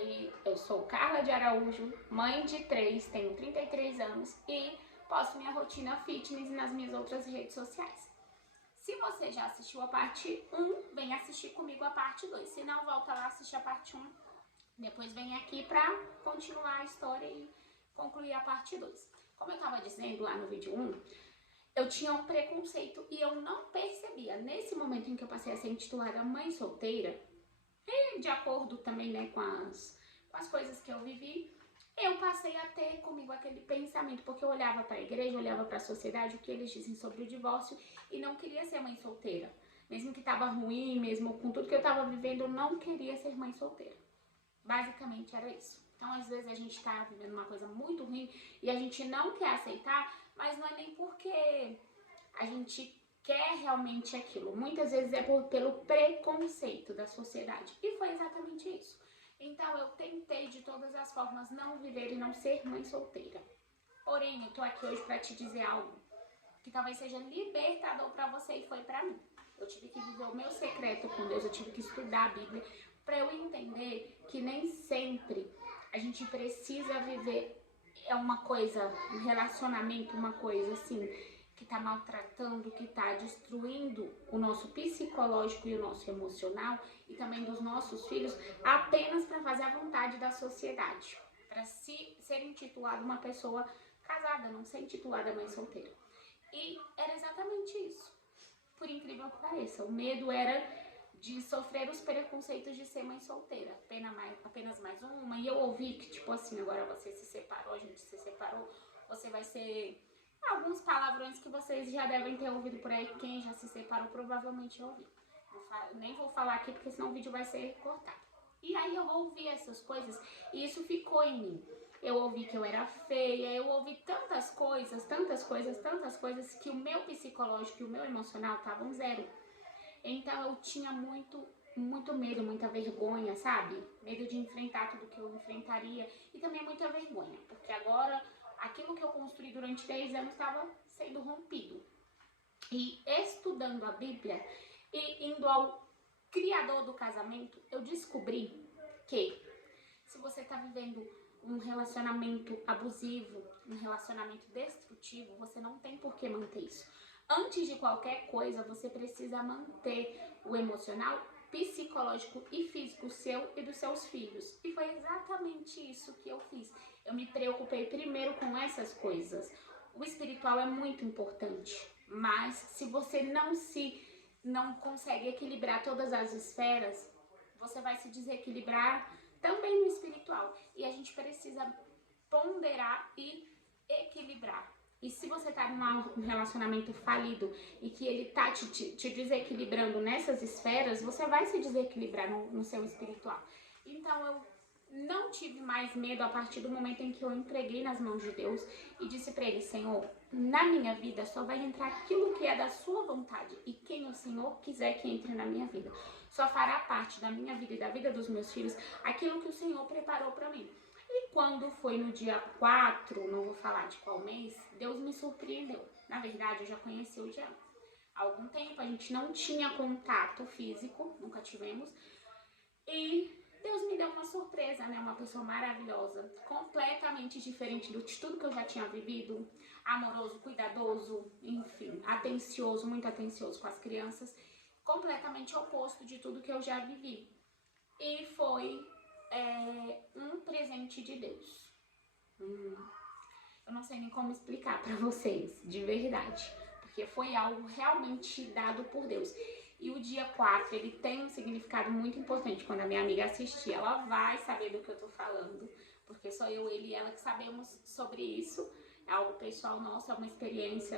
Oi, eu sou Carla de Araújo, mãe de 3, tenho 33 anos e posto minha rotina fitness nas minhas outras redes sociais. Se você já assistiu a parte 1, vem assistir comigo a parte 2. Se não, volta lá assistir a parte 1. Depois vem aqui pra continuar a história e concluir a parte 2. Como eu tava dizendo lá no vídeo 1, eu tinha um preconceito e eu não percebia. Nesse momento em que eu passei a ser intitulada mãe solteira, e de acordo também, né, com as coisas que eu vivi, eu passei a ter comigo aquele pensamento, porque eu olhava para a igreja, olhava para a sociedade, o que eles dizem sobre o divórcio, e não queria ser mãe solteira. Mesmo que estava ruim, mesmo com tudo que eu estava vivendo, eu não queria ser mãe solteira. Basicamente era isso. Então, às vezes a gente está vivendo uma coisa muito ruim e a gente não quer aceitar, mas não é nem porque a gente quer realmente aquilo. Muitas vezes é pelo preconceito da sociedade. E foi exatamente isso. Então eu tentei de todas as formas não viver e não ser mãe solteira. Porém, eu tô aqui hoje para te dizer algo que talvez seja libertador para você e foi para mim. Eu tive que viver o meu secreto com Deus, eu tive que estudar a Bíblia para eu entender que nem sempre a gente precisa viver uma coisa, um relacionamento, uma coisa assim, que está maltratando, que está destruindo o nosso psicológico e o nosso emocional e também dos nossos filhos, apenas para fazer a vontade da sociedade, para ser intitulada uma pessoa casada, não ser intitulada mãe solteira. E era exatamente isso. Por incrível que pareça, o medo era de sofrer os preconceitos de ser mãe solteira, apenas mais uma, e eu ouvi que tipo assim, agora você se separou, a gente se separou, você vai ser... Alguns palavrões que vocês já devem ter ouvido por aí, quem já se separou provavelmente ouviu. Nem vou falar aqui porque senão o vídeo vai ser cortado. E aí eu ouvi essas coisas e isso ficou em mim. Eu ouvi que eu era feia, eu ouvi tantas coisas que o meu psicológico e o meu emocional estavam zero. Então eu tinha muito medo, muita vergonha, sabe? Medo de enfrentar tudo que eu enfrentaria e também muita vergonha, porque agora aquilo que eu construí durante 10 anos estava sendo rompido. E estudando a Bíblia e indo ao Criador do casamento, eu descobri que se você está vivendo um relacionamento abusivo, um relacionamento destrutivo, você não tem por que manter isso. Antes de qualquer coisa, você precisa manter o emocional, psicológico e físico seu e dos seus filhos. E foi exatamente isso que eu fiz. Eu me preocupei primeiro com essas coisas. O espiritual é muito importante, mas se você não consegue equilibrar todas as esferas, você vai se desequilibrar também no espiritual. E a gente precisa ponderar e equilibrar. E se você tá num relacionamento falido e que ele tá te desequilibrando nessas esferas, você vai se desequilibrar no seu espiritual. Então eu não tive mais medo a partir do momento em que eu entreguei nas mãos de Deus e disse para ele: Senhor, na minha vida só vai entrar aquilo que é da sua vontade, e quem o Senhor quiser que entre na minha vida. Só fará parte da minha vida e da vida dos meus filhos aquilo que o Senhor preparou para mim. E quando foi no dia 4, não vou falar de qual mês, Deus me surpreendeu. Na verdade, eu já conheci o Jean. Há algum tempo a gente não tinha contato físico, nunca tivemos. E Deus me deu uma surpresa, né? Uma pessoa maravilhosa, completamente diferente de tudo que eu já tinha vivido. Amoroso, cuidadoso, enfim, atencioso, muito atencioso com as crianças. Completamente oposto de tudo que eu já vivi. E foi um presente de Deus. Eu não sei nem como explicar pra vocês, de verdade. Porque foi algo realmente dado por Deus. E o dia 4, ele tem um significado muito importante. Quando a minha amiga assistir, ela vai saber do que eu tô falando. Porque só eu, ele e ela que sabemos sobre isso. É algo pessoal nosso, é uma experiência